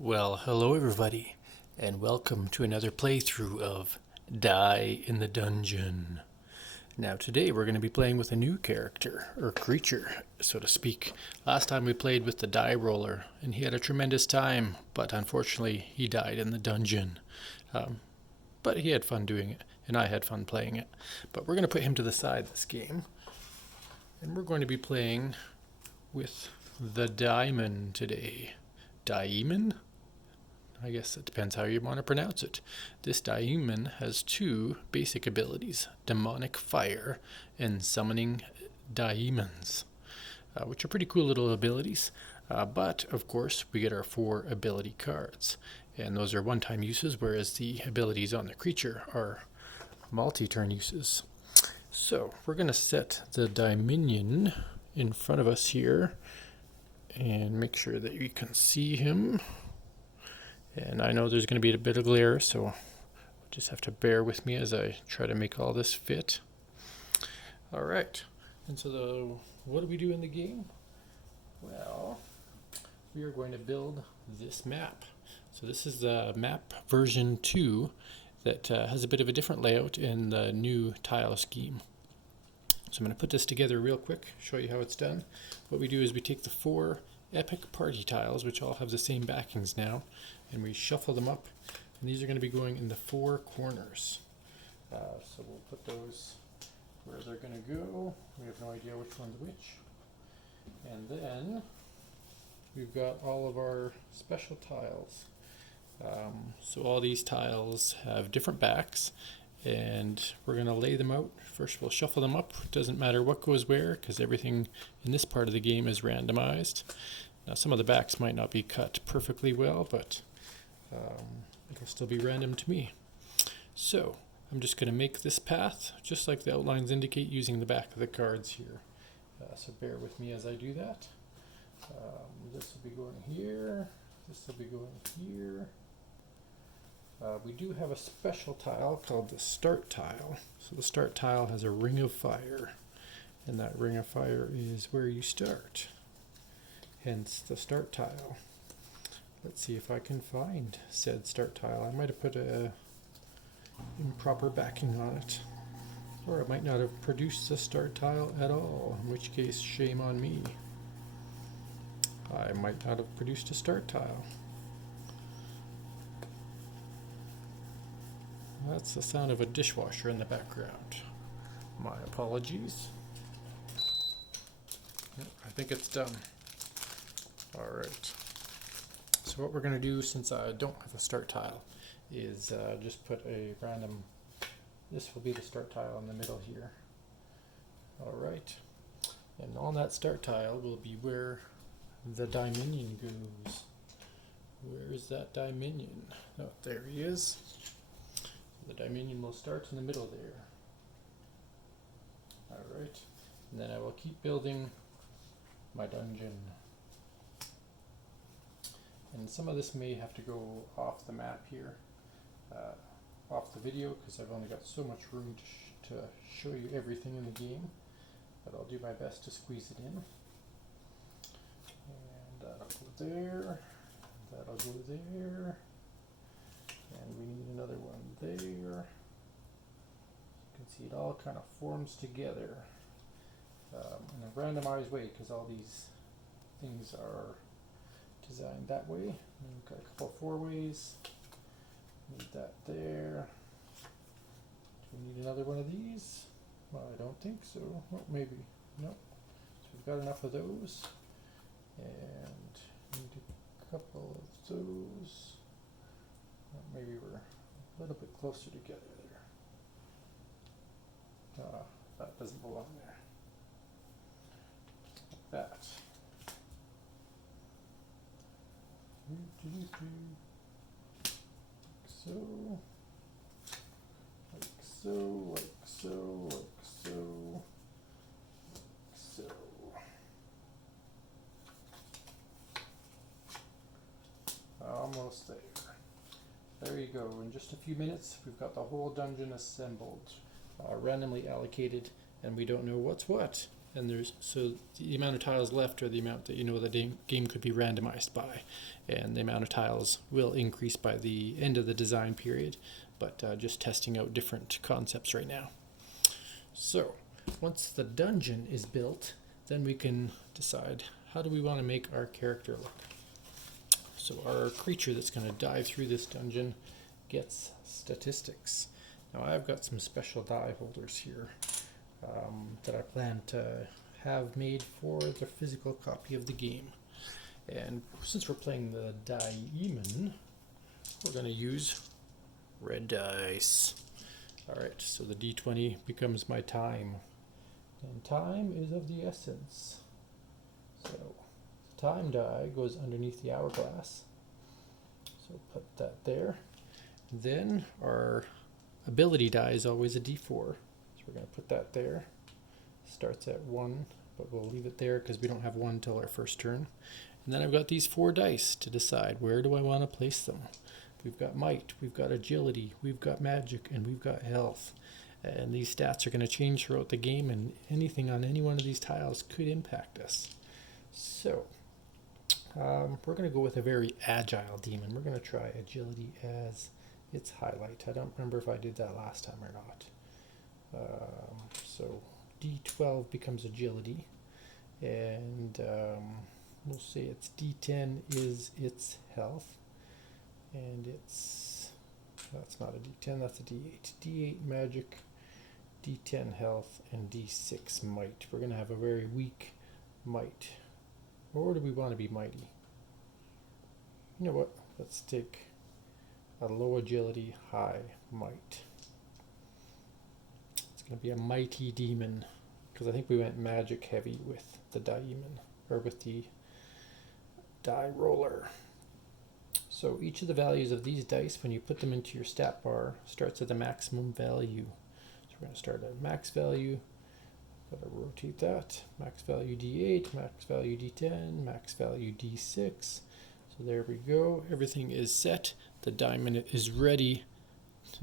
Well, hello everybody, and welcome to another playthrough of Die in the Dungeon. Now today we're going to be playing with a new character, or creature, so to speak. Last time we played with the die roller, and he had a tremendous time, but unfortunately he died in the dungeon. But he had fun doing it, and I had fun playing it. But we're going to put him to the side this game, and we're going to be playing with the Daimon today. Daimon? I guess it depends how you want to pronounce it. This Daimon has two basic abilities, Demonic Fire and Summoning Daimons, which are pretty cool little abilities. But, of course, we get our 4 ability cards, and those are one-time uses, whereas the abilities on the creature are multi-turn uses. So, we're going to set the Daimonion in front of us here, and make sure that you can see him. And I know there's going to be a bit of glare, so just have to bear with me as I try to make all this fit. All right, and so what do we do in the game? Well, we are going to build this map. So this is the map version 2 that has a bit of a different layout in the new tile scheme. So I'm going to put this together real quick, show you how it's done. What we do is we take the 4 epic party tiles, which all have the same backings now, and we shuffle them up, and these are going to be going in the 4 corners. So we'll put those where they're going to go. We have no idea which one's which. And then we've got all of our special tiles. So all these tiles have different backs, and we're going to lay them out. First we'll shuffle them up. It doesn't matter what goes where, because everything in this part of the game is randomized. Now some of the backs might not be cut perfectly well, but it'll still be random to me. So I'm just going to make this path just like the outlines indicate using the back of the cards here. So bear with me as I do that. This will be going here. This will be going here. We do have a special tile called the start tile. So the start tile has a ring of fire, and that ring of fire is where you start. Hence the start tile. Let's see if I can find said start tile. I might have put a improper backing on it, or I might not have produced the start tile at all, in which case shame on me. I might not have produced a start tile. That's the sound of a dishwasher in the background. My apologies. Yep, I think it's done. Alright. So what we're going to do, since I don't have a start tile, is just put a random, this will be the start tile in the middle here. Alright. And on that start tile will be where the Daimonion goes. Where is that Daimonion? Oh, there he is. The Daimonion will start in the middle there. Alright. And then I will keep building my dungeon. And some of this may have to go off the map here, off the video, because I've only got so much room to show you everything in the game, but I'll do my best to squeeze it in. And that'll go there, that'll go there, and we need another one there. You can see it all kind of forms together in a randomized way, because all these things are designed that way. And we've got a couple of 4-ways. Need that there. Do we need another one of these? Well, I don't think so. Oh, maybe. Nope. So we've got enough of those. And need a couple of those. Well, maybe we're a little bit closer together there. That doesn't belong there. Like that. Like so, like so, like so, like so, like so. Almost there. There you go. In just a few minutes, we've got the whole dungeon assembled, randomly allocated, and we don't know what's what and so the amount of tiles left are the amount that you know the game could be randomized by, and the amount of tiles will increase by the end of the design period, but just testing out different concepts right now. So once the dungeon is built, then we can decide how do we want to make our character look. So our creature that's going to dive through this dungeon gets statistics. Now I've got some special die holders here that I plan to have made for the physical copy of the game. And since we're playing the Daemon, we're going to use red dice. Alright, so the d20 becomes my time. And time is of the essence. So time die goes underneath the hourglass. So put that there. Then our ability die is always a d4. So we're going to put that there. Starts at 1, but we'll leave it there because we don't have 1 till our first turn. And then I've got these 4 dice to decide where do I want to place them. We've got might, we've got agility, we've got magic, and we've got health. And these stats are going to change throughout the game, and anything on any one of these tiles could impact us. So we're going to go with a very agile demon. We're going to try agility as its highlight. I don't remember if I did that last time or not. So D12 becomes agility, and we'll say its D10 is its health, and that's not a D10, that's a D8. D8 magic, D10 health, and D6 might. We're going to have a very weak might. Or do we want to be mighty? You know what? Let's take a low agility, high might. It's going to be a mighty demon, because I think we went magic heavy with the Daemon, or with the die roller. So each of the values of these dice, when you put them into your stat bar, starts at the maximum value. So we're going to start at max value. Got to rotate that. Max value D8, max value D10, max value D6. So there we go. Everything is set. The Daemon is ready.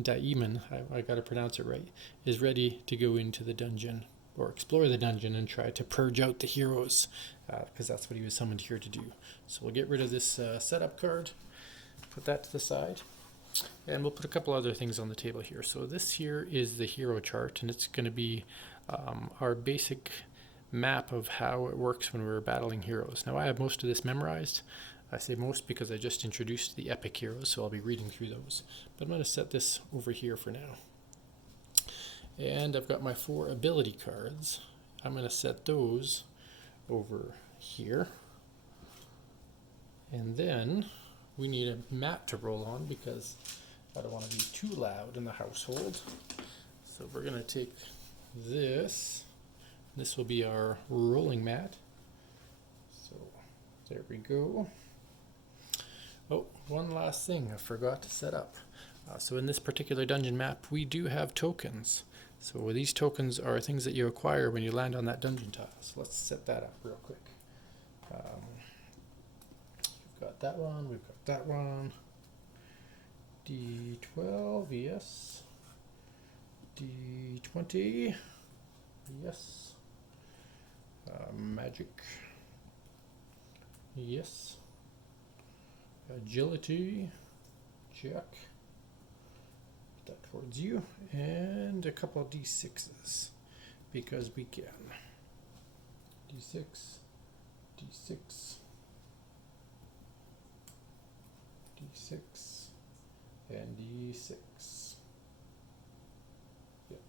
Daemon, I got to pronounce it right, is ready to go into the dungeon, or explore the dungeon and try to purge out the heroes, because that's what he was summoned here to do. So we'll get rid of this setup card, put that to the side, and we'll put a couple other things on the table here. So this here is the hero chart, and it's going to be our basic map of how it works when we're battling heroes. Now I have most of this memorized. I say most because I just introduced the epic heroes, so I'll be reading through those. But I'm going to set this over here for now. And I've got my 4 ability cards. I'm going to set those over here. And then we need a map to roll on because I don't want to be too loud in the household. So we're going to take this. This will be our rolling mat. So there we go. Oh, one last thing I forgot to set up. So in this particular dungeon map, we do have tokens. So these tokens are things that you acquire when you land on that dungeon tile. So let's set that up real quick. We've got that one, we've got that one. D12, yes. D20, yes. Magic, yes. Agility, check. Put that towards you. And a couple of D6s, because we can. D6, D6, D6, and D6. Yep.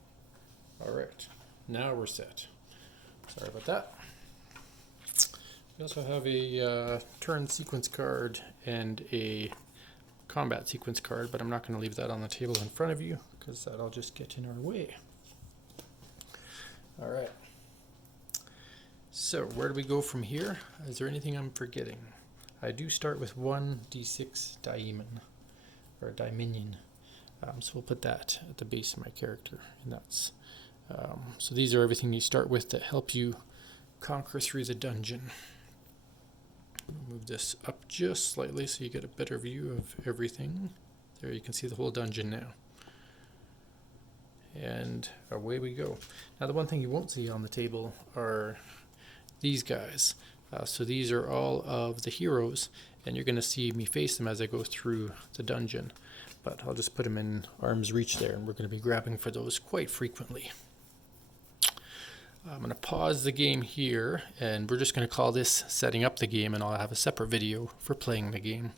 Alright, now we're set. Sorry about that. We also have a turn sequence card and a combat sequence card, but I'm not going to leave that on the table in front of you because that'll just get in our way. Alright. So where do we go from here? Is there anything I'm forgetting? I do start with 1 D6 Daemon, or Daemonian. So we'll put that at the base of my character, and that's so these are everything you start with that help you conquer through the dungeon. Move this up just slightly so you get a better view of everything. There you can see the whole dungeon now. And away we go. Now the one thing you won't see on the table are these guys. So these are all of the heroes, and you're going to see me face them as I go through the dungeon. But I'll just put them in arm's reach there, and we're going to be grabbing for those quite frequently. I'm going to pause the game here, and we're just going to call this setting up the game, and I'll have a separate video for playing the game.